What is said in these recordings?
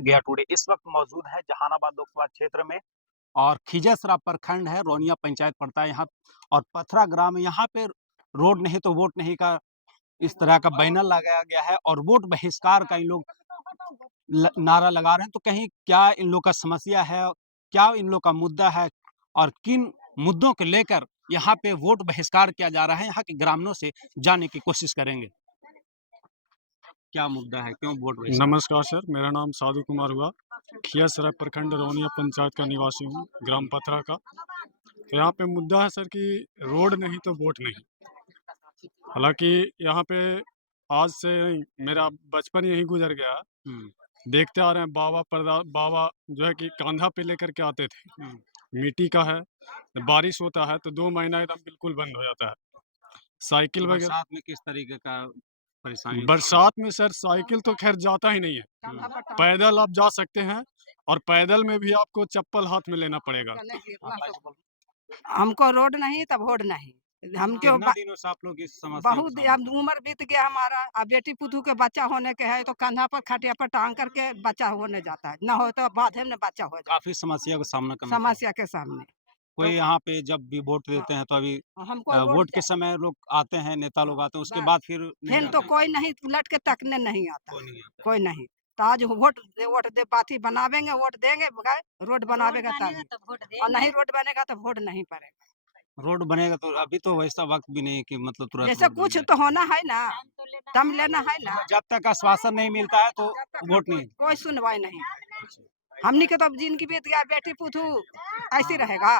गया टुडे इस वक्त मौजूद है जहानाबाद लोकसभा क्षेत्र में और खिजसरा प्रखंड है, रोनिया पंचायत पड़ता है यहाँ। और पथरा ग्राम में यहाँ पे रोड नहीं तो वोट नहीं का इस तरह का बैनर लगाया गया है और वोट बहिष्कार का इन लोग नारा लगा रहे हैं। तो कहीं क्या इन लोग का समस्या है, क्या इन लोग का मुद्दा है और किन मुद्दों को लेकर यहाँ पे वोट बहिष्कार किया जा रहा है, यहाँ के ग्रामीणों से जानने की कोशिश करेंगे। क्या मुद्दा है, क्यों वोट बहिष्कार? नमस्कार सर, मेरा नाम साधु कुमार हुआ, खियासराय प्रखंड रोनिया पंचायत का निवासी हूँ, ग्राम पथरा का। तो यहाँ पे मुद्दा है सर कि रोड नहीं तो वोट नहीं। हालांकि यहाँ पे आज से मेरा बचपन यही गुजर गया, देखते आ रहे हैं बाबा जो है कि कांधा पे लेकर के आते थे। मिट्टी का है, बारिश होता है तो 2 महीना एकदम बिल्कुल बंद हो जाता है। साइकिल वगैरह बरसात में किस तरीके का परेशानी? बरसात में सर साइकिल तो खैर जाता ही नहीं है, पैदल आप जा सकते हैं और पैदल में भी आपको चप्पल हाथ में लेना पड़ेगा। हमको रोड नहीं तब वोट नहीं। हम क्यों कितना दिनों से आप लोग इस समस्या बहुत अब उम्र बीत गया हमारा। अब बेटी पुतू के बच्चा होने के है तो कंधा पर खटिया पर टांग करके बच्चा होने जाता है, न हो तो बाधे में बच्चा हो जाता काफी समस्या का सामना करना है। समस्या के सामने कोई यहाँ पे जब भी वोट देते हैं तो अभी हमको वोट के समय लोग आते हैं, नेता लोग आते हैं, उसके बाद फिर तो कोई नहीं उलट के तकने नहीं आता, कोई नहीं। तो आज वोट दे बाती बनावेंगे, वोट देंगे, रोड बनावेगा तब, और नहीं रोड बनेगा तो वोट नहीं पड़ेगा। रोड बनेगा तो अभी तो वैसा वक्त भी नहीं कि मतलब तुरंत जैसे कुछ तो होना है ना, दम लेना है ना। जब तक आश्वासन नहीं मिलता है तो वोट नहीं, कोई सुनवाई नहीं। हमनी के तो जिनकी बीत गया, बेटी पुतू ऐसी रहेगा।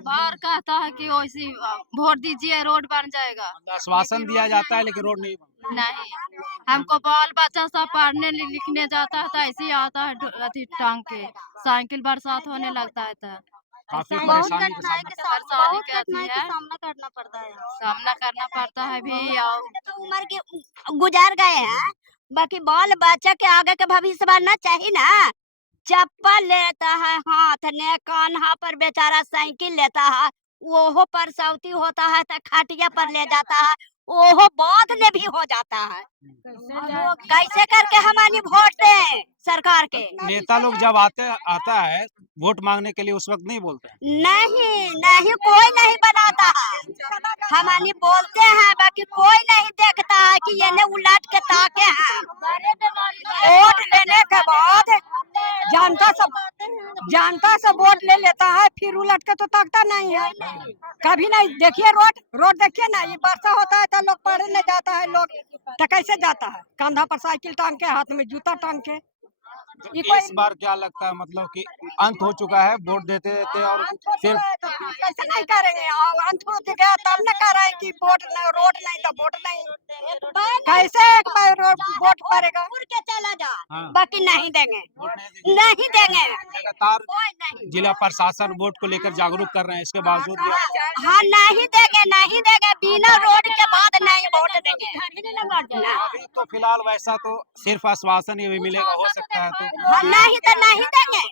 बार कहता है कि वैसी वोट दीजिए रोड बन जाएगा, आश्वासन दिया जाता है लेकिन रोड नहीं हमको बाल बच्चा सब पढ़ने लिखने जाता है तो ऐसे ही आता है अथी टांग के, साइकिल बरसात होने लगता है तो काफी बहुत परेशानी कठिनाई का सामना करना पड़ता है भी। और उम्र के गुजार गए हैं, बाकी बाल बच्चा के आगे के भविष्य बनना चाहिए ना। चप्पल लेता है हाथ ने, कान्हा पर बेचारा साइकिल लेता है, वो परसौती होता है तो खटिया पर ले जाता है, ओहो बांध ले भी हो जाता है। कैसे करके हमारी वोट दें सरकार के? नेता लोग जब आता है वोट मांगने के लिए उस वक्त नहीं बोलते? नहीं कोई नहीं बनाता है। हमारी बोलते हैं बाकी कोई नहीं देखता है कि ये ने उलट के ताके हैं। वोट लेने के बाद जानता सब वोट ले लेता है, फिर उलट के तो ताकता नहीं है कभी नहीं। देखिए रोड देखिए ना, ये वर्षा होता है तो लोग पढ़ने जाता है, लोग तो कैसे जाता है? कंधा पर साइकिल टांग के, हाथ में जूता टांग के। इस बार क्या लगता है मतलब कि अंत हो चुका है वोट देते देते और सिर्फ कैसे नहीं करेंगे? अंत हो गया तब न कर रहे हैं कि रोड नहीं तो वोट नहीं। कैसे एक बार वोट पड़ेगा के चला जा। बाकी नहीं देंगे, नहीं देंगे। लगातार जिला प्रशासन वोट को लेकर जागरूक कर रहे हैं, इसके बावजूद हाँ नहीं देंगे, बिना रोड के बाद नहीं वोट देंगे। अभी तो फिलहाल वैसा तो सिर्फ आश्वासन ही मिलेगा, हो सकता है तो नहीं देंगे,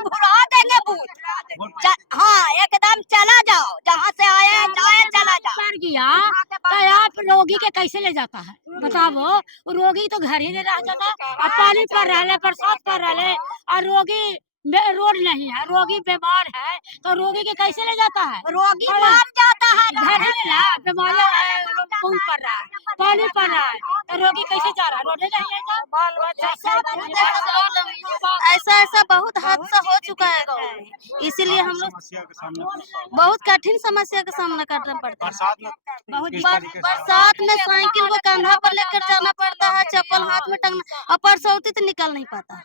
घुरा देंगे बूथ। हाँ एकदम चला जाओ, जहाँ से आए चला जाओ। गया तो आप रोगी के कैसे ले जाता है बताओ? रोगी तो घर ही नहीं रह जाता, अब पानी पड़ रहा है, बरसात पड़ रहा है और रोगी रोड नहीं है, रोगी बीमार है तो रोगी के कैसे ले जाता है? रोगी मर जाता है, घर ही नहीं रहा, बीमारी पड़ रहा है, पानी पड़ रहा है तो रोगी कैसे जा रहा है? रोड नहीं ऐसा बहुत हादसा हो चुका है गाँव में, इसीलिए हम लोग बहुत कठिन समस्या का सामना करना पड़ता है। बरसात में साइकिल को कंधा पर लेकर जाना पड़ता है, चप्पल हाथ में टांगना, और परसौती तो निकल नहीं पाता है।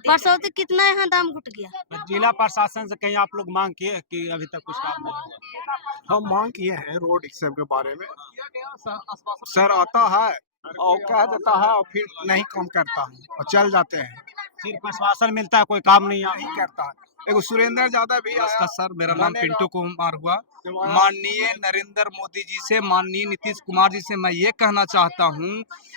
परसौती कितना यहाँ दाम घुट गया। जिला प्रशासन से कहीं आप लोग मांग किए कि अभी तक कुछ काम नहीं हुआ? हम मांग किए हैं रोड सब के बारे में, सर आता है और कह देता है और फिर नहीं काम करता है और चल जाते हैं। सिर्फ आश्वासन मिलता है, कोई काम नहीं करता है। एगो सुरेंद्र यादव भी नमस्कार सर, मेरा नाम बनेगा। पिंटू कुमार हुआ। जो माननीय नरेंद्र मोदी जी से, माननीय नीतीश कुमार जी से मैं ये कहना चाहता हूँ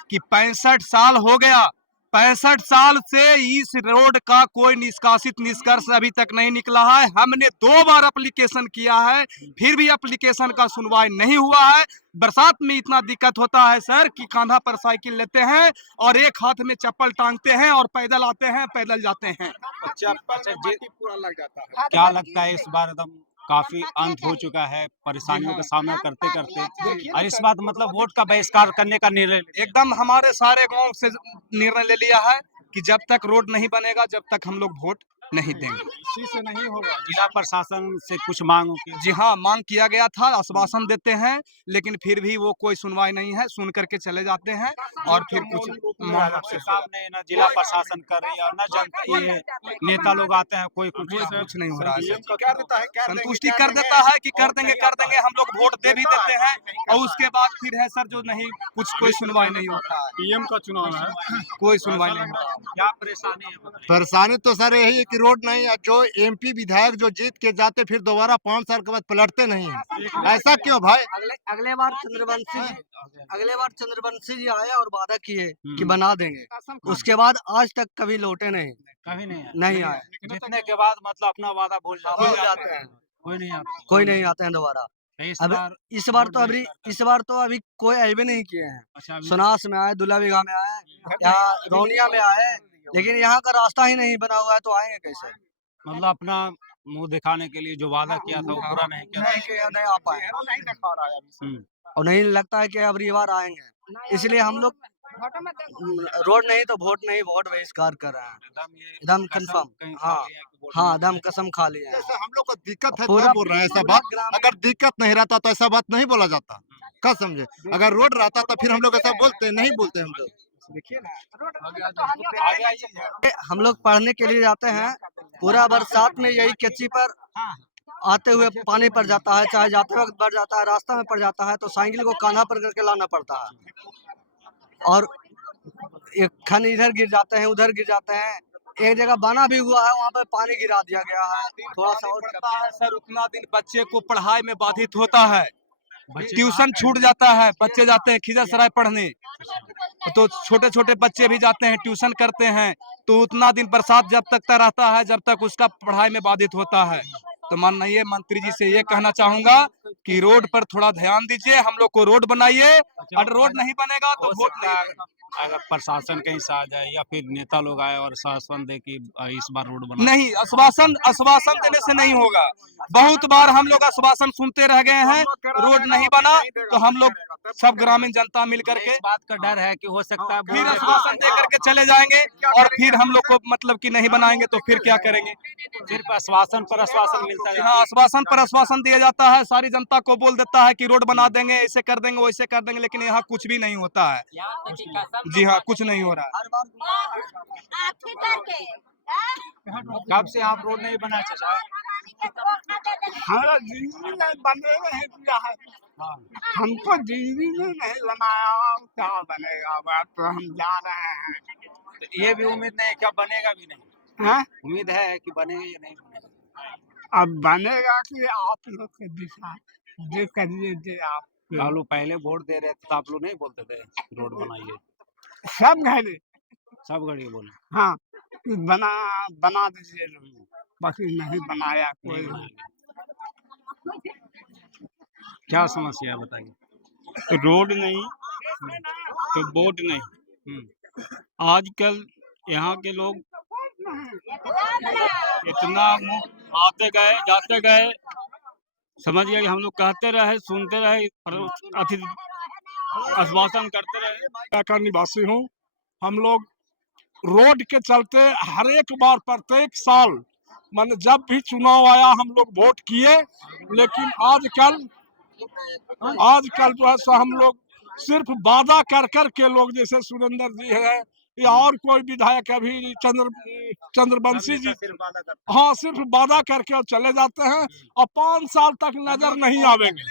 कि 65 साल हो गया, 65 साल से इस रोड का कोई निष्कासित निष्कर्ष अभी तक नहीं निकला है। हमने 2 बार एप्लीकेशन किया है, फिर भी एप्लीकेशन का सुनवाई नहीं हुआ है। बरसात में इतना दिक्कत होता है सर कि कांधा पर साइकिल लेते हैं और एक हाथ में चप्पल टांगते हैं और पैदल आते हैं, पैदल जाते हैं। चप्पल में माटी पूरा लग जाता है। क्या लगता है इस बार एकदम काफी अंत हो चुका है परेशानियों का सामना करते करते, और इस बार मतलब वोट का बहिष्कार करने का निर्णय एकदम हमारे सारे गांव से निर्णय ले लिया है कि जब तक रोड नहीं बनेगा, जब तक हम लोग वोट नहीं देंगे। इसी से नहीं होगा। जिला प्रशासन से कुछ मांग की? जी हाँ, मांग किया गया था, आश्वासन देते हैं, लेकिन फिर भी वो कोई सुनवाई नहीं है, सुन करके चले जाते हैं और फिर कुछ कोई काम नहीं, ना जिला प्रशासन कर रही है, ना जनता, ये नेता लोग आते हैं, कोई कुछ कुछ नहीं हो रहा है सर। क्या देता है, कर देंगे, संतुष्टि कर कर देंगे। देता है कि कर देंगे, हम लोग वोट दे भी देते हैं और उसके बाद फिर है सर जो नहीं, कुछ कोई सुनवाई नहीं होता है, पीएम का चुनाव है, कोई सुनवाई नहीं होता है। क्या परेशानी है बताइए? परेशानी तो सर यही है कि रोड नहीं है। जो एमपी विधायक जो जीत के जाते फिर दोबारा 5 साल के बाद पलटते नहीं है। ऐसा क्यों भाई? अगले बार चंद्रवंशी जी आए और वादा किए कि बना देंगे, उसके बाद आज तक कभी लौटे नहीं, कभी नहीं आया? नहीं आए, जीतने के बाद मतलब अपना वादा भूल भूल जाते जाते हैं, कोई नहीं आता। कोई नहीं आते हैं दोबारा। तो इस अब बार इस बार तो अभी कोई अभी नहीं किए हैं। अच्छा, अभी सुनास में आए, दुल्लाबीघा में आए, यहाँ रौनिया में आए, लेकिन यहाँ का रास्ता ही नहीं बना हुआ है तो आएंगे कैसे? मतलब अपना मुंह दिखाने के लिए जो वादा किया था वो पूरा नहीं किया। नहीं किया, नहीं आ पाए नहीं दिखा रहा है अभी। हम्म। और नहीं लगता है कि अब ये बार आएंगे, इसलिए हम लोग रोड नहीं तो वोट नहीं, वोट बहिष्कार कर रहे हैं, एकदम कंफर्म। हाँ हाँ, दम कसम खा लिए हैं। जैसे हम लोग को दिक्कत है पूरा- तब बोल रहे हैं ऐसा बात। अगर दिक्कत नहीं रहता तो ऐसा बात नहीं बोला जाता। क्या समझे? अगर रोड रहता तो फिर हम लोग ऐसा बोलते नहीं बोलते हम लोग। हम लोग पढ़ने के लिए जाते हैं, पूरा बरसात में यही कच्ची पर आते हुए पानी पड़ जाता है, चाहे जाते वक्त बढ़ जाता है, रास्ता में पड़ जाता है तो साइकिल को कांधा पर करके लाना पड़ता है और एक खन इधर गिर जाते हैं, उधर गिर जाते हैं। एक जगह बना भी हुआ है, वहाँ पे पानी गिरा दिया गया है, थोड़ा सा और पड़ता है सर, उतना दिन बच्चे को पढ़ाई में बाधित होता है, ट्यूशन छूट जाता है, बच्चे जाते हैं खिजरसराय पढ़ने, तो छोटे छोटे बच्चे भी जाते हैं ट्यूशन करते हैं, तो उतना दिन बरसात जब तक रहता है जब तक उसका पढ़ाई में बाधित होता है। तो माननीय मंत्री जी से ये कहना चाहूंगा कि रोड पर थोड़ा ध्यान दीजिए, हम लोग को रोड बनाइए, अगर रोड नहीं बनेगा तो हो वोट सकता है अगर प्रशासन कहीं से आ जाए या फिर नेता लोग आए और आश्वासन दे कि इस बार रोड बना। नहीं, आश्वासन देने से नहीं होगा। बहुत बार हम लोग आश्वासन सुनते रह गए हैं, रोड नहीं बना तो हम लोग सब ग्रामीण जनता मिल करके इस बात का डर है कि हो सकता है फिर वोट- आश्वासन दे करके चले जाएंगे और फिर हम लोग को मतलब कि नहीं बनाएंगे तो फिर क्या करेंगे? सिर्फ आश्वासन पर आश्वासन मिलता है। हाँ, आश्वासन पर आश्वासन दिया जाता है, सारी जनता को बोल देता है कि रोड बना देंगे, ऐसे कर देंगे, वैसे कर देंगे, लेकिन यहाँ कुछ भी नहीं होता है। जी हाँ, कुछ नहीं हो रहा है। कब से आप रोड नहीं बनाए चाचा? हमारा जिंदगी में बने नहीं दिया है। हमको जिंदगी में नहीं बनाया, क्या बनेगा? बात तो हम जा रहे हैं। तो ये भी उम्मीद नहीं है क्या बनेगा भी नहीं? हैं? उम्मीद है कि बनेगा या नहीं बनेगा? अब बनेगा कि आप लोग के दिशा जो करिए जो आप आप लोग पहले वोट दे रहे थे तो आप लोग नहीं बोलते थे रोड बनाइए? सब घरे। सब घड़ी बोले हाँ, कि बना दीजिए लोग, बाकी नहीं बनाया कोई। नहीं बनाएंगे। क्या समस्या है बताइए? रोड नहीं तो वोट नहीं। आजकल यहाँ के लोग इतना आते गए जाते गए, समझ गए कि हम लोग कहते रहे, सुनते रहे और आश्वासन करते रहे। का निवासी हूँ। हम लोग रोड के चलते हर एक बार प्रत्येक साल मान जब भी चुनाव आया हम लोग वोट किए, लेकिन आजकल जो है सो हम लोग सिर्फ वादा कर कर के लोग, जैसे सुरेंद्र जी है या और कोई विधायक अभी चंद्रवंशी जी, हाँ सिर्फ वादा करके और चले जाते हैं और 5 साल तक नजर नहीं आवेंगे।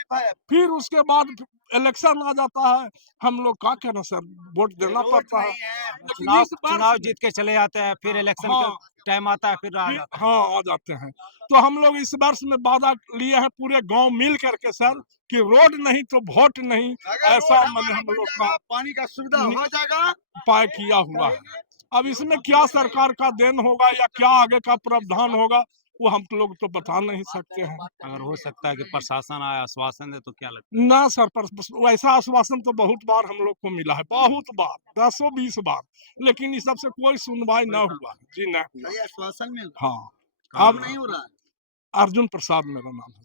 फिर उसके बाद इलेक्शन आ जाता है, हम लोग क्या करें सर, वोट देना पड़ता है। लेकिन चुनाव इस बार चुनाव जीत के चले जाते हैं, फिर इलेक्शन हाँ, का टाइम आता है, फिर आ फिर जाता है। हाँ आ जाते हैं। तो हम लोग इस वर्ष में वादा लिए हैं पूरे गांव मिल करके सर कि रोड नहीं तो वोट नहीं, ऐसा मैंने हम लोग का पानी का सुविधा हो जाएगा। उपाय किया हुआ है। अब इसमें क्या सरकार का देन होगा या क्या आगे का प्रावधान होगा, वो हम लोग तो बता नहीं सकते हैं। अगर हो सकता है कि प्रशासन आए आश्वासन दे तो क्या लगता ना सर, पर वैसा आश्वासन तो बहुत बार हम लोग को मिला है, बहुत बार, 10-20 बार, लेकिन इस सबसे कोई सुनवाई न हुआ है जी, न हुआ। आश्वासन मिल हाँ, है? अब नहीं हो रहा है। अर्जुन प्रसाद मेरा नाम है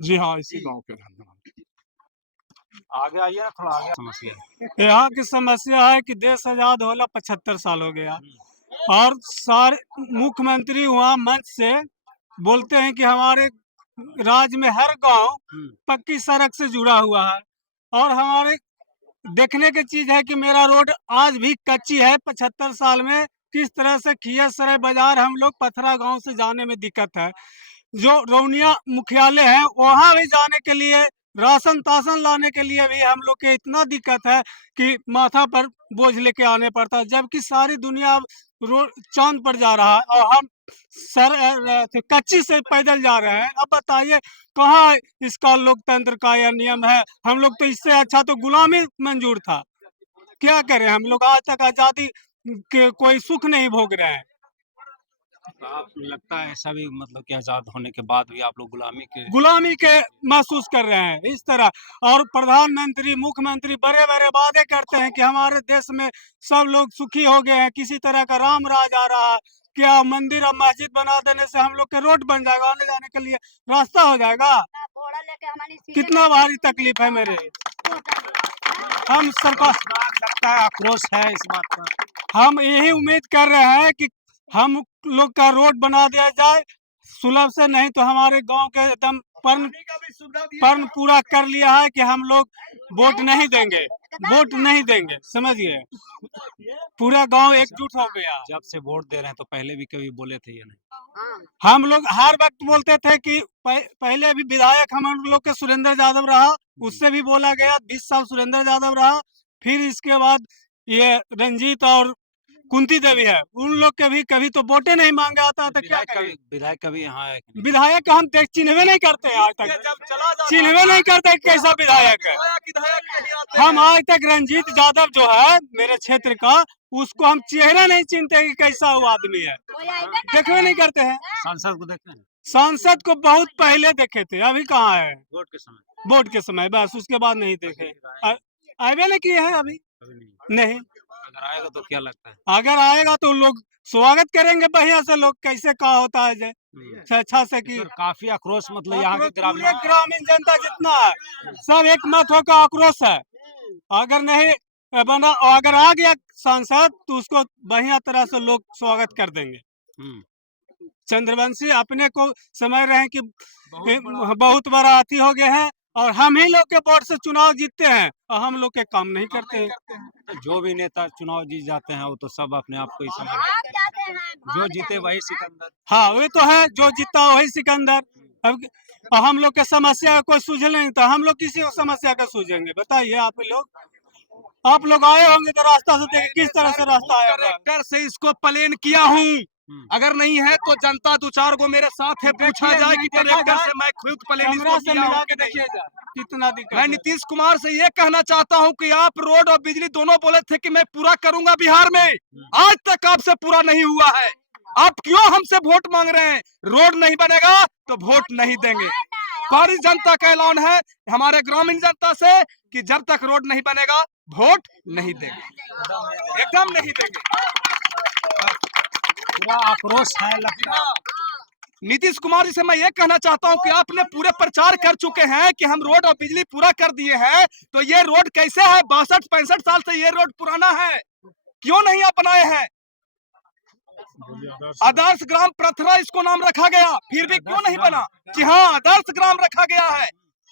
जी। हाँ, इसी गांव के रहने वाले। आगे आइए ना, थोड़ा आगे समस्या है। यहाँ की समस्या है कि देश आजाद होला 75 साल हो गया और सारे मुख्यमंत्री वहाँ मंच से बोलते हैं कि हमारे राज्य में हर गांव पक्की सड़क से जुड़ा हुआ है और हमारे देखने की चीज है कि मेरा रोड आज भी कच्ची है। 75 साल में किस तरह से खियसराय बाजार हम लोग पथरा गांव से जाने में दिक्कत है। जो रौनिया मुख्यालय है वहां भी जाने के लिए राशन ताशन लाने के लिए भी हम लोग के इतना दिक्कत है कि माथा पर बोझ लेके आने पड़ता है, जबकि सारी दुनिया रोड चांद पर जा रहा है और हम कच्ची से पैदल जा रहे हैं। अब बताइए कहाँ इसका लोकतंत्र का यह नियम है। हम लोग तो इससे अच्छा तो गुलामी मंजूर था। क्या करें, हम लोग आज तक आजादी के कोई सुख नहीं भोग रहे हैं। तो आप लगता है ऐसा भी, मतलब कि आजाद होने के बाद भी आप लोग गुलामी के महसूस कर रहे हैं इस तरह। और प्रधानमंत्री मुख्यमंत्री बड़े बड़े वादे करते हैं कि हमारे देश में सब लोग सुखी हो गए हैं, किसी तरह का राम राज आ रहा है, क्या मंदिर और मस्जिद बना देने से हम लोग के रोड बन जाएगा, आने जाने के लिए रास्ता हो जाएगा। कितना भारी तकलीफ है मेरे। हम सरकार, लगता है आक्रोश है इस बात का। हम यही उम्मीद कर रहे हैं कि हम लोग का रोड बना दिया जाए सुलभ से, नहीं तो हमारे गांव के एकदम पर्ण पूरा कर लिया है कि हम लोग वोट नहीं देंगे, वोट नहीं देंगे, समझिए। पूरा गांव एकजुट हो गया। जब से वोट दे रहे हैं तो पहले भी कभी बोले थे ये नहीं? हम लोग हर वक्त बोलते थे कि पहले भी विधायक हम लोग के सुरेंद्र यादव रहा, उससे भी बोला गया 20 साल सुरेंद्र यादव रहा। फिर इसके बाद ये रंजीत और कुंती देवी है, उन लोग के भी कभी तो वोटे नहीं मांगे आता है, तो क्या करें। विधायक कभी यहाँ है? विधायक हम चिन्हवे नहीं करते आज तक, चिन्हवे नहीं करते कैसा विधायक है। हम आज तक रंजीत यादव जो है मेरे क्षेत्र का, उसको हम चेहरा नहीं चिन्हते कि कैसा वो आदमी है, देखवे नहीं करते हैं। सांसद को देखते हैं? सांसद को बहुत पहले देखे थे, अभी कहाँ है। वोट के समय? वोट के समय बस, उसके बाद नहीं देखे। आए नहीं किए हैं अभी नहीं। अगर आएगा तो क्या लगता है? अगर आएगा तो लोग स्वागत करेंगे बढ़िया से। लोग कैसे कहा होता है जय अच्छा से कि काफी आक्रोश, मतलब यहाँ के पूरे ग्रामीण जनता जितना है सब एक मत होकर आक्रोश है। अगर नहीं बना, अगर आ गया सांसद तो उसको बढ़िया तरह से लोग स्वागत कर देंगे। चंद्रवंशी अपने को समझ रहे हैं कि बहुत बड़ा अति हो गए हैं और हम ही लोग के वोट से चुनाव जीतते हैं और हम लोग के काम नहीं करते हैं। जो भी नेता चुनाव जीत जाते हैं वो तो सब अपने आप को ही समझ, जो जीते वही सिकंदर। हाँ वो तो है, जो जीता वही सिकंदर। अब हम लोग के समस्या का कोई सूझ नहीं, तो हम लोग किसी को समस्या का सूझेंगे। बताइए आप लोग आए होंगे तो रास्ता से देखे किस तरह से रास्ता आया। कलेक्टर से इसको प्लेन किया हूँ, अगर नहीं है तो जनता 2-4 को मेरे साथ है, पूछा जाए कि कलेक्टर से मैं खुद प्लेन इसको किया हूँ कि नहीं। कितना दिक्कत। मैं नीतीश कुमार से ये कहना चाहता हूँ कि आप रोड और बिजली दोनों बोले थे कि मैं पूरा करूंगा बिहार में, आज तक आपसे पूरा नहीं हुआ है। आप क्यों हमसे वोट मांग रहे हैं? रोड नहीं बनेगा तो वोट नहीं देंगे। सारी जनता का ऐलान है हमारे ग्रामीण जनता से कि जब तक रोड नहीं बनेगा वोट नहीं देंगे, एकदम नहीं देंगे। पूरा आक्रोश है लगता है। नीतीश कुमार जी से मैं ये कहना चाहता हूँ कि आपने पूरे प्रचार कर चुके हैं कि हम रोड और बिजली पूरा कर दिए हैं, तो ये रोड कैसे है? 62-65 साल से ये रोड पुराना है, क्यों नहीं आप बनाए हैं? आदर्श ग्राम पथरा इसको नाम रखा गया, फिर भी क्यों नहीं बना? जी हाँ, आदर्श ग्राम रखा गया है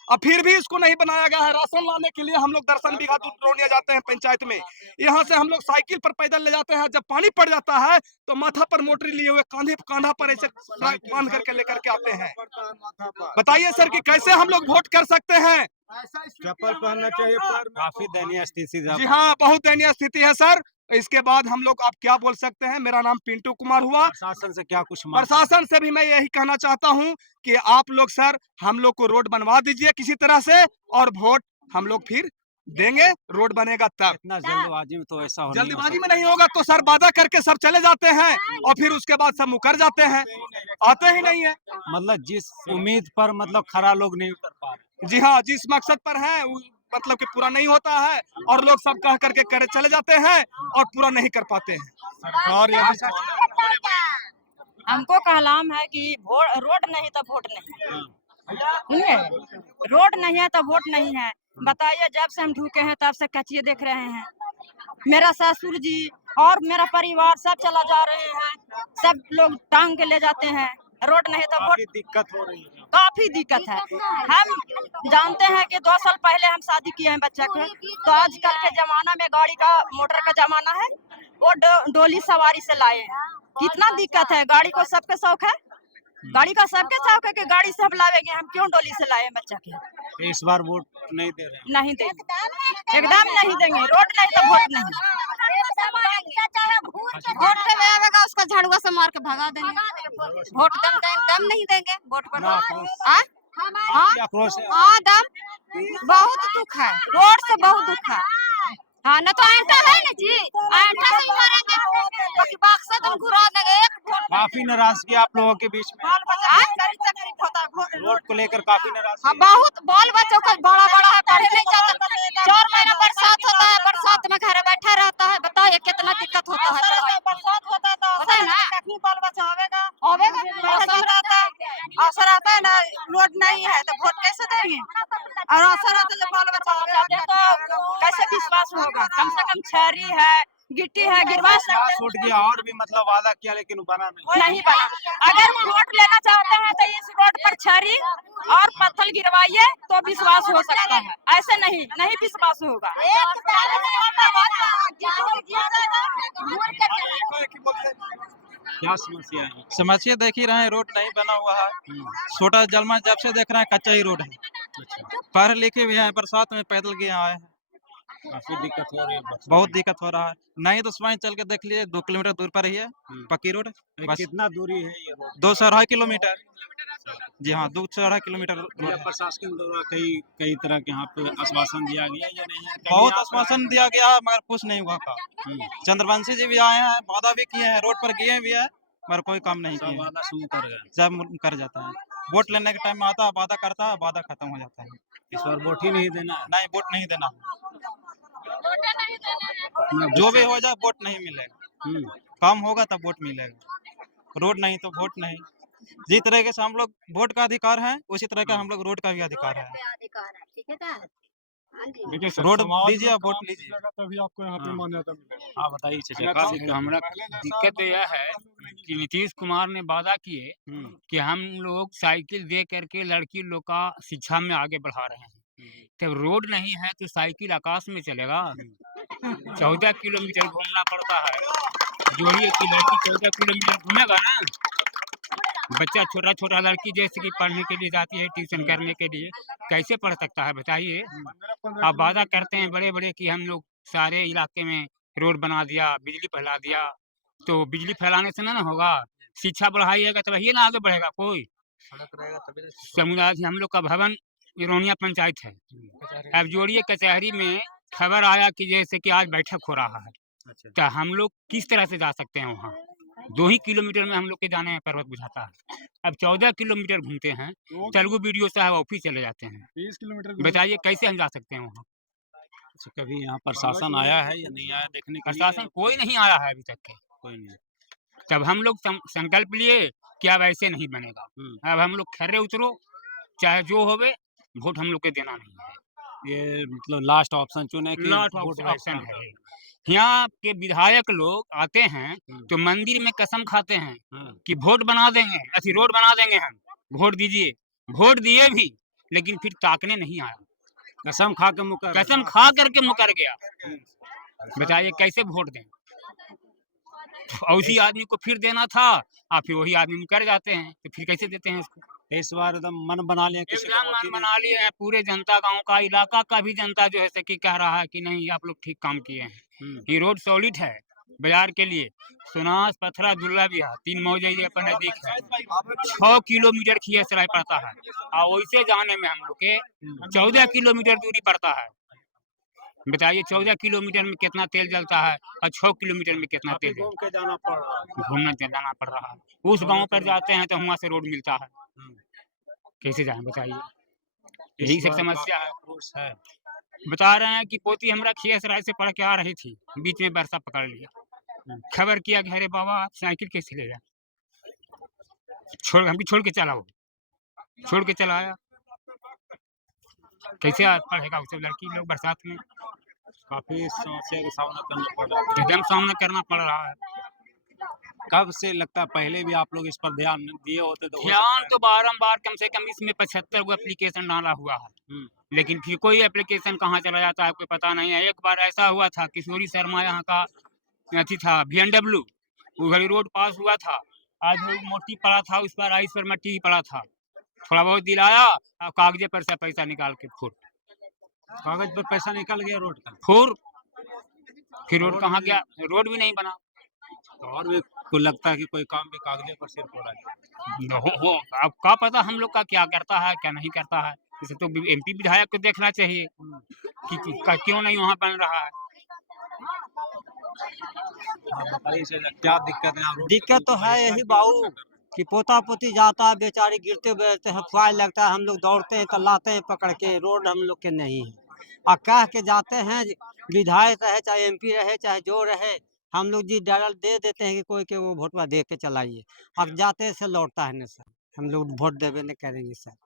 और फिर भी इसको नहीं बनाया गया है। राशन लाने के लिए हम लोग दर्शन बीघा दूर रौनिया जाते हैं पंचायत में, यहाँ से हम लोग साइकिल पर पैदल ले जाते हैं। जब पानी पड़ जाता है तो माथा पर मोटरी लिए हुए कांधा पर ऐसे बांध करके लेकर के आते हैं। बताइए सर कि कैसे हम लोग वोट कर सकते हैं? चप्पल पहनना चाहिए पैर में। काफी दयनीय स्थिति जी हाँ, बहुत दयनीय स्थिति है सर। इसके बाद हम लोग आप क्या बोल सकते हैं। मेरा नाम पिंटू कुमार हुआ। प्रशासन से क्या कुछ मांग प्रशासन से भी मैं यही कहना चाहता हूँ कि आप लोग सर हम लोग को रोड बनवा दीजिए किसी तरह से, और वोट हम लोग फिर देंगे, रोड बनेगा तब। इतना जल्दबाजी में तो ऐसा हो नहीं हो जल्दबाजी में नहीं होगा तो सर वादा करके सब चले जाते हैं और फिर उसके बाद सब मुकर जाते हैं, आते ही नहीं है। सकता। मतलब जिस उम्मीद पर मतलब खरा लोग नहीं उतर पा रहे। जी हाँ, जिस मकसद पर है मतलब कि पूरा नहीं होता है और लोग सब कह करके करे चले जाते हैं और पूरा नहीं कर पाते हैं। सरकार हमको कहलाम है कि रोड नहीं तो वोट नहीं, सुनिए, रोड नहीं है तो वोट नहीं है। बताइए, जब से हम ढूके हैं तब से कच्चे देख रहे हैं। मेरा ससुर जी और मेरा परिवार सब चला जा रहे हैं, सब लोग टांग के ले जाते हैं। रोड नहीं तो वोट, दिक्कत हो रही है। काफी दिक्कत है। हम जानते हैं कि 2 साल पहले हम शादी किए हैं बच्चे के, तो आजकल के जमाना में गाड़ी का मोटर का जमाना है, वो डोली सवारी से लाए हैं। कितना दिक्कत है। गाड़ी को सबके शौक है, गाड़ी का सबके शौक है कि गाड़ी से हम लावेंगे, हम क्यों डोली से लाए बच्चा के। इस बार वोट नहीं दे रहे हैं। नहीं देंगे, एकदम नहीं देंगे। रोड नहीं तो वोट नहीं। वोट देवे आवेगा उसको झाड़ुआ से मार के भगा देंगे। वोट दम नहीं देंगे वोट पर। ना आक्रोश- हाँ क्या आक्रोश है? हाँ, दम बहुत दुख है, रोड से बहुत दुख है। हाँ, न तो आंटा है ना जी, आंटा से ही मारेंगे, बाकी बक्सा तुम घुरा देंगे। एक वोट काफी नाराजगी आप लोगों के बीच में रोड को लेकर काफी नाराजगी। हाँ, बहुत बाल बच्चों का बड़ा बड़ा है, पढ़े नहीं जाता। 4 महीना बरसात होता है, बरसात में घर बैठा रहता है। बताइए कितना दिक्कत होता है। बरसात होता है तो होता है ना, बाल बच्चा होगा होगा। असर आता है ना। रोड नहीं है तो वोट कैसे देंगे, और असर आता है तो बाल बच्चा होगा तो कैसे विश्वास होगा। कम से कम छरी है, गिट्टी है, गिरवा सकते छूट गया और भी मतलब वादा किया लेकिन बना नहीं बना। अगर वोट लेना चाहते हैं तो इस रोड पर छरी और पत्थर गिरवाइए तो विश्वास हो सकता है, ऐसे नहीं विश्वास होगा। क्या समस्या है? समस्या देख ही रहे हैं, रोड नहीं बना हुआ है। छोटा जलमा जब से देख रहे हैं कच्चा ही रोड है। पढ़े लिखे भी हैं, बरसात में पैदल गए आए हैं, काफी दिक्कत हो रही है। बहुत दिक्कत हो रहा है। नहीं तो स्वयं चल के देख लीजिए, 2 किलोमीटर दूर पर ही है पक्की रोड। बस कितना दूरी है ये रोड? 2 से 2.5 किलोमीटर। जी हाँ, 2 से 2.5 किलोमीटर रोड जिला है। प्रशासन द्वारा कई तरह के यहाँ पे आश्वासन दिया गया या नहीं है? कहीं बहुत आप- आश्वासन दिया गया है मगर कुछ नहीं हुआ का। चंद्रवंशी जी भी आए हैं, वादा भी किए हैं, रोड पर गए भी है मगर कोई काम नहीं सब किए हैं। वादा शुरू कर गए। सब कर जाता है, वोट लेने के टाइम में आता है, वादा करता है, वादा खत्म हो जाता है। इस बार वोट ही नहीं देना है। नहीं, वोट नहीं देना, जो भी हो जाए वोट नहीं मिलेगा। काम होगा तब वोट मिलेगा, रोड नहीं तो वोट नहीं। जिस तरीके से हम लोग वोट का अधिकार है, उसी तरह का हम लोग रोड का भी अधिकार है। देखिए सर, रोड समाज दीजिए, में वोट काम लीजिए। कीजिएगा तभी आपको यहाँ पे हाँ। मान्यता मिलेगी। हाँ बताइए चाचा। अन्यथा काफी आप हमरा पहले जैसा दिक्कत तो यह है कि नीतीश कुमार ने वादा किए कि हम लोग साइकिल दे करके लड़की लोग का शिक्षा में आगे बढ़ा रहे हैं। जब रोड नहीं है तो साइकिल आकाश में चलेगा। 14 किलोमीटर घूमना पड़ता है। जोड़िए कि लड़की 14 किलोमीटर घूमेगा ना। बच्चा छोटा छोटा लड़की जैसे कि पढ़ने के लिए जाती है, ट्यूशन करने के लिए, कैसे पढ़ सकता है बताइए। 15 आप वादा करते हैं बड़े बड़े कि हम लोग सारे इलाके में रोड बना दिया, बिजली फैला दिया, तो बिजली फैलाने से ना होगा। शिक्षा बढ़ाइएगा तब ही ना आगे बढ़ेगा कोई। समुदाय हम लोग का भवन रोनिया पंचायत है। अब जोड़िए कचहरी में खबर आया कि जैसे कि आज बैठक हो रहा है, तो हम लोग किस तरह से जा सकते हैं वहाँ। 2 ही किलोमीटर में हम लोग के जाने में पर्वत बुझाता है। अब 14 किलोमीटर घूमते हैं, तेलुगु वीडियो साहब ऑफिस चले जाते हैं। 20 किलोमीटर बताइए कैसे हम जा सकते हैं वहाँ। कभी यहाँ प्रशासन आया है या नहीं आया देखने के लिए? प्रशासन कोई नहीं आया है अभी तक के। कोई नहीं। तब हम लोग संकल्प लिए कि अब ऐसे नहीं बनेगा। अब हम लोग खर्रे उतरो, चाहे जो होवे, वोट हम लोग के देना नहीं है। ये मतलब लास्ट ऑप्शन चुने कि लास्ट वोट ऑप्शन है। यहाँ के विधायक लोग आते हैं तो मंदिर में कसम खाते हैं कि वोट बना देंगे, ऐसी रोड बना देंगे, हम वोट दीजिए। वोट दिए भी लेकिन फिर ताकने नहीं आया। कसम खा के मुकर कसम खा करके मुकर गया। बताइए कैसे वोट दें। उसी आदमी को फिर देना था और फिर वही आदमी मुकर जाते हैं, तो फिर कैसे देते हैं उसको। इस बार एकदम मन बना लिया किसी का एकदम वोट मन ही नहीं। बना लिए हैं पूरे जनता गांव का इलाका का भी जनता जो है कि कह रहा है कि नहीं आप लोग ठीक काम किए हैं। ये रोड सॉलिड है बाजार के लिए। सुनास पथरा दुल्ला भी है 3 मौजे पर नजदीक है। 6 किलोमीटर खियासराय पड़ता है और वैसे जाने में हम लोग के 14 किलोमीटर दूरी पड़ता है। बताइए 14 किलोमीटर में कितना तेल जलता है और 6 किलोमीटर में कितना काफी तेल घूम के जाना पड़ रहा है। घूमना जाना पड़ रहा है। उस गांव पर जाते हैं तो वहाँ से रोड मिलता है, कैसे जाएं बताइए। इस यही सब बार समस्या है। काफी आक्रोश है। बता रहे हैं कि पोती हमरा खियासराय से पढ़ के आ रही थी, बीच में बरसा पकड़ लिया। खबर किया कि अरे बाबा आप साइकिल कैसे ले जाए, हम भी छोड़ के चला, वो छोड़ के चला आया। कैसे पढ़ेगा उसे लड़की लोग बरसात में। काफी समस्या का सामना करना पड़ रहा है। एकदम सामना करना पड़ रहा है। कब से लगता है पहले भी आप लोग इस पर ध्यान दिए होते तो हो ध्यान सकता है। तो बारंबार कम से कम इसमें 75 गो एप्लीकेशन डाला हुआ है, लेकिन फिर कोई एप्लीकेशन कहाँ चला जाता है कोई पता नहीं है। एक बार ऐसा हुआ था किशोरी शर्मा यहाँ का अथी था BMW, वो घड़ी रोड पास हुआ था, आज वो मोटी पड़ा था, उस पर आइस पर मट्टी ही पड़ा था। थोड़ा बहुत दिलाया और कागजे पर से पैसा निकाल के फुर कागज पर पैसा निकल गया रोड का। फुर फिर रोड कहाँ गया, रोड भी नहीं बना। तो और भी को लगता है कि कोई काम भी कागजे पर सिर्फ हो रहा है। हो अब का पता हम लोग का क्या करता है क्या नहीं करता है। इसे तो MP विधायक को देखना चाहिए कि क्यों नहीं वहाँ बन रहा है। बताइए सर, क्या दिक्कत है? दिक्कत तो है यही बाबू कि पोता पोती जाता है बेचारी, गिरते बैठते हैं, फुआई लगता है, हम लोग दौड़ते हैं तो लाते हैं पकड़ के। रोड हम लोग के नहीं है और कह के जाते हैं, विधायक रहे चाहे MP रहे चाहे जो रहे, हम लोग जी डरल दे देते हैं कि कोई के वो वोटवा दे के चलाइए, अब जाते से लौटता है न सर। हम लोग वोट देवे नहीं करेंगे सर,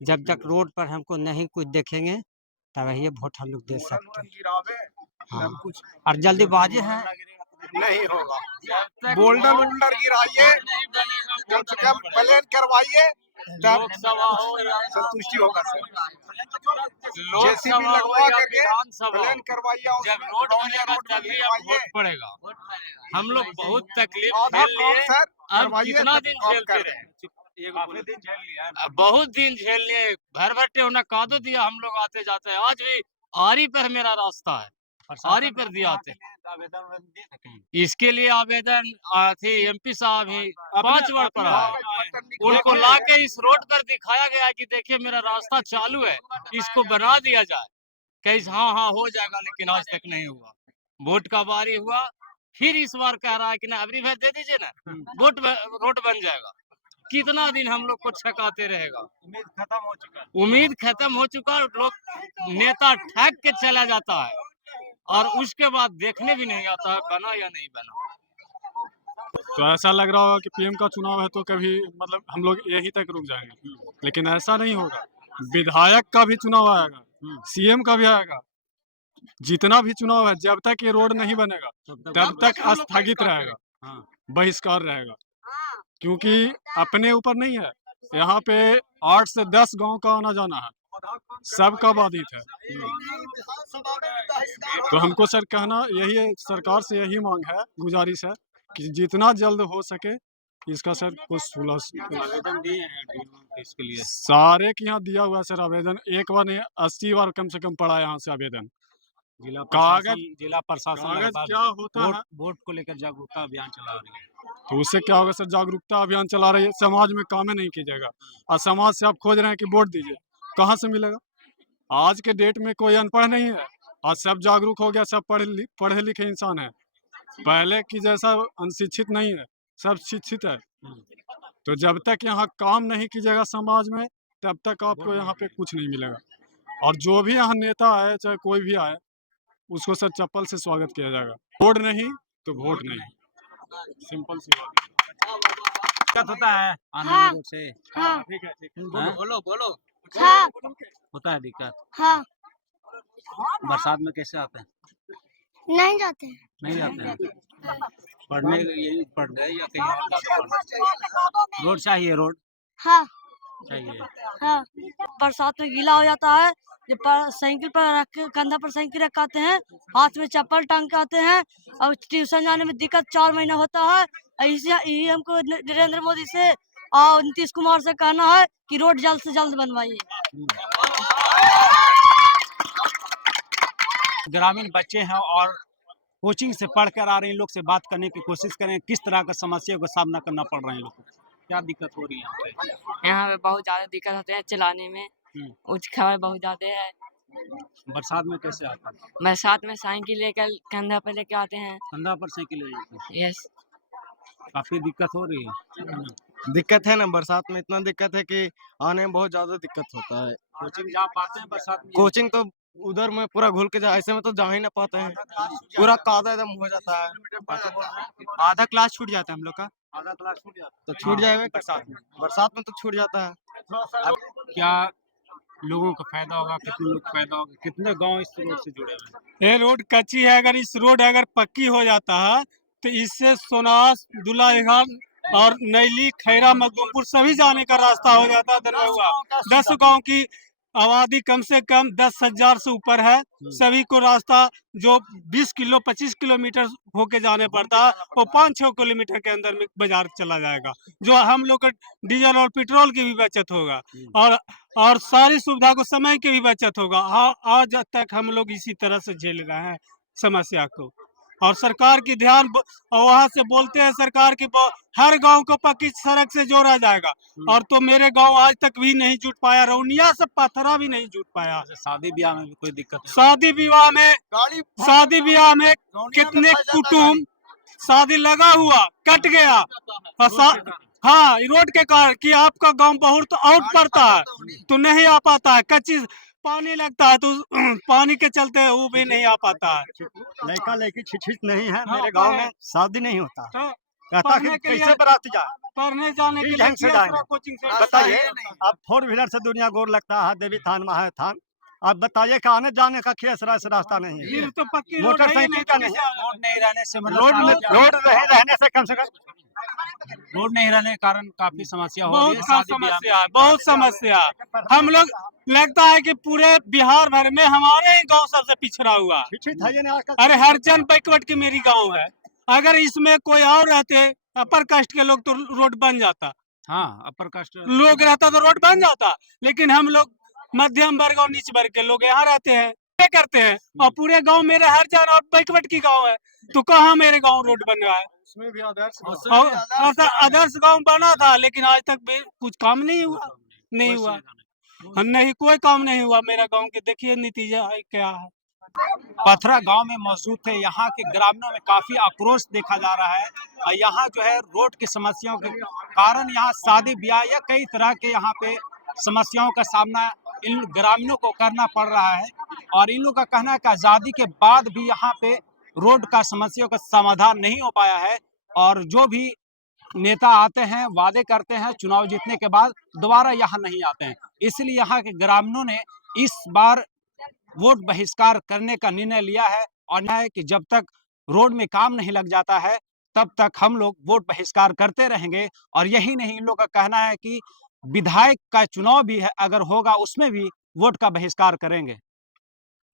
जब तक रोड पर हमको नहीं कुछ देखेंगे तब ये वोट हम लोग दे सकते हैं। हाँ, और जल्दीबाजी है नहीं होगा। बोल्डर वोल्डर गिराइए, कम से कम प्लान करवाइए, तब संतुष्टि होगा सर। जेसीबी लगवा करके प्लान करवाइए और जब रोड बनेगा तभी अब वोट पड़ेगा। हम लोग बहुत तकलीफ झेल लिए, सर अब कितना दिन झेलते रहे। बहुत दिन झेल लिए, भर भर टेवना कादो दिया हम लोग आते जाते हैं। आज भी आरी पर मेरा रास्ता है, आरी पर दिया आते हैं। इसके लिए आवेदन थे MP साहब ही 5 बार पड़ा है, उनको लाके इस रोड पर दिखाया गया कि देखिए मेरा रास्ता चालू है, इसको बना दिया जाए। कैसे हाँ हो जाएगा, लेकिन आज तक नहीं हुआ। वोट का बारी हुआ, फिर इस बार कह रहा है कि ना अबरी भर दे दीजिए ना, रोड बन जाएगा। कितना दिन हम लोग को छकाते रहेगा। उम्मीद खत्म हो चुका है। उम्मीद खत्म हो चुका, लोग नेता ठग के चला जाता है और उसके बाद देखने भी नहीं आता है बना या नहीं बना। तो ऐसा लग रहा होगा कि PM का चुनाव है तो कभी मतलब हम लोग यहीं तक रुक जाएंगे, लेकिन ऐसा नहीं होगा। विधायक का भी चुनाव आएगा, CM का भी आएगा। जितना भी चुनाव है, जब तक ये रोड नहीं बनेगा तब तक स्थगित रहेगा, बहिष्कार रहेगा। क्योंकि अपने ऊपर नहीं है, यहाँ पे 8 से 10 गांव का आना जाना है, सबका बाधित है। तो हमको सर कहना यही है, सरकार से यही मांग है, गुजारिश है कि जितना जल्द हो सके इसका सर कुछ सुलह। आवेदन दिए हैं इसके लिए? सारे के यहाँ दिया हुआ है सर आवेदन, एक बार नहीं 80 बार कम से कम पड़ा यहाँ से आवेदन। जिला प्रशासन कागज लगातार क्या होता है, वोट को लेकर जागरूकता अभियान चला रही है। तो उससे क्या होगा सर, जागरूकता अभियान चला रही है, समाज में काम नहीं किया जाएगा। और समाज से आप खोज रहे हैं कि वोट दीजिए, कहाँ से मिलेगा? आज के डेट में कोई अनपढ़ नहीं है, आज सब जागरूक हो गया, सब पढ़े लिखे इंसान है। पहले की जैसा अनशिक्षित नहीं है, सब शिक्षित है। तो जब तक यहाँ काम नहीं कीजिएगा समाज में, तब तक आपको यहाँ पे कुछ नहीं मिलेगा। और जो भी यहाँ नेता आए चाहे कोई भी आए, उसको सर चप्पल से स्वागत किया जाएगा। वोट नहीं तो वोट नहीं, सिंपल सी बात। दिक्कत होता है आने हाँ। में रोड से? हाँ। ठीक है, बोलो। हाँ होता है दिक्कत। हाँ बरसात में कैसे आते हैं? नहीं जाते हैं। नहीं जाते हैं। पढ़ने यही पढ़ गए या कहीं और जाते पढ़ने? रोड चाहिए, रोड हाँ चाहिए। हाँ, बरसात में गीला हो जाता है, जब साइकिल पर रख के कंधा पर साइकिल रखाते हैं, हाथ में चप्पल टांग के आते हैं और ट्यूशन जाने में दिक्कत 4 महीना होता है। यही हमको नरेंद्र मोदी से और नीतीश कुमार से कहना है कि रोड जल्द से जल्द बनवाइए। ग्रामीण बच्चे हैं और कोचिंग से पढ़कर आ रहे हैं, इन लोग से बात करने की कोशिश करें किस तरह का समस्या का सामना करना पड़ रहा है इन लोग को, क्या दिक्कत हो रही है यहाँ पे बहुत ज्यादा दिक्कत होते हैं चलाने में, उच्च खबर बहुत ज्यादा है। बरसात में कैसे आता है? बरसात में साइकिल लेकर कंधा पे लेके आते हैं। कंधा पर साइकिल ले जाते हैं। यस, काफी दिक्कत हो रही है। दिक्कत है ना, बरसात में इतना दिक्कत है कि आने में बहुत ज्यादा दिक्कत होता है। कोचिंग जा पाते हैं बरसात में? कोचिंग तो उधर में पूरा घुल के जा, ऐसे में तो जा ही ना पाते हैं, पूरा कादा एकदम हो जाता है। आधा क्लास छूट जाता है हम लोग का। आधा क्लास छूट जाता तो छूट जाएगा बरसात में तो छूट जाता है। अब क्या लोगों को फायदा होगा, कितने लोग फायदा होगा, कितने गांव इस रोड से जुड़े हुए हैं? ये रोड कच्ची है, अगर इस रोड अगर पक्की हो जाता है तो इससे सोनास, दुलाईखान और नैली, खैरा, मखदूमपुर सभी जाने का रास्ता हो जाता है। दरभंगा 10 गांव की आबादी कम से कम 10,000 से ऊपर है, सभी को रास्ता जो 20 किलो 25 किलोमीटर होके जाने पड़ता है वो 5-6 किलोमीटर के अंदर में बाजार चला जाएगा, जो हम लोग का डीजल और पेट्रोल की भी बचत होगा और सारी सुविधा को समय की भी बचत होगा। आज तक हम लोग इसी तरह से झेल रहे हैं समस्या को, और सरकार की ध्यान और वहाँ से बोलते हैं सरकार की हर गांव को पक्की सड़क से जोड़ा जाएगा, और तो मेरे गांव आज तक भी नहीं जुट पाया, रौनिया से पथरा भी नहीं जुट पाया। शादी ब्याह में भी कोई दिक्कत नहीं? शादी ब्याह में कितने कुटुंब शादी लगा हुआ कट गया, हाँ रोड के कारण कि आपका गांव बहुत आउट पड़ता है तो नहीं आ पाता है, कच्ची पानी लगता है तो पानी के चलते वो भी नहीं आ पाता है। लड़का लड़की छिछित नहीं है, मेरे गांव में शादी नहीं होता, तो कहता कि कैसे बारात जाए, पढ़ने जाने के लिए से जाएंगे। कोचिंग से बताइए, अब 4 व्हीलर से दुनिया गोर लगता है, देवी थान महा थान, आप बताइए कि आने जाने का खेसरा से रास्ता नहीं है, फिर तो पक्की मोटरसाइकिल का नहीं है। रोड नहीं रहने से रोड रहने से कम से कम रोड नहीं रहने के कारण काफी समस्या हो रही बहुत है। सा समस्या है, बहुत समस्या। हम लोग लगता है कि पूरे बिहार भर में हमारे गांव सबसे पिछड़ा हुआ। अरे हरिजन बैकवर्ड की मेरी गांव है, अगर इसमें कोई और रहते अपर कास्ट के लोग तो रोड बन जाता, हाँ अपर कास्ट लोग रहता तो रोड बन जाता, लेकिन हम लोग मध्यम वर्ग और नीच वर्ग के लोग यहाँ रहते हैं, क्या करते हैं, और पूरे गांव मेरे हरिजन और बैकवर्ड की गांव है, तो कहाँ मेरे गांव रोड बन रहा है? उसमें भी आदर्श आदर्श गांव बना था, लेकिन आज तक भी कुछ काम नहीं हुआ, नहीं कोई काम नहीं हुआ मेरा गांव के। देखिए नतीजा है क्या है। पथरा गांव में मौजूद थे, यहाँ के ग्रामीणों में काफी आक्रोश देखा जा रहा है और यहाँ जो है रोड की समस्याओं के कारण यहाँ शादी ब्याह या कई तरह के यहाँ पे समस्याओं का सामना इन ग्रामीणों को करना पड़ रहा है, और इन लोगों का कहना है कि आज़ादी के बाद भी यहाँ पे रोड का समस्याओं का समाधान नहीं हो पाया है, और जो भी नेता आते हैं वादे करते हैं, चुनाव जीतने के बाद दोबारा यहाँ नहीं आते हैं। इसलिए यहाँ के ग्रामीणों ने इस बार वोट बहिष्कार करने का निर्णय लिया है, और यह है कि जब तक रोड में काम नहीं लग जाता है तब तक हम लोग वोट बहिष्कार करते रहेंगे। और यही नहीं, इन लोग का कहना है कि विधायक का चुनाव भी है, अगर होगा उसमें भी वोट का बहिष्कार करेंगे।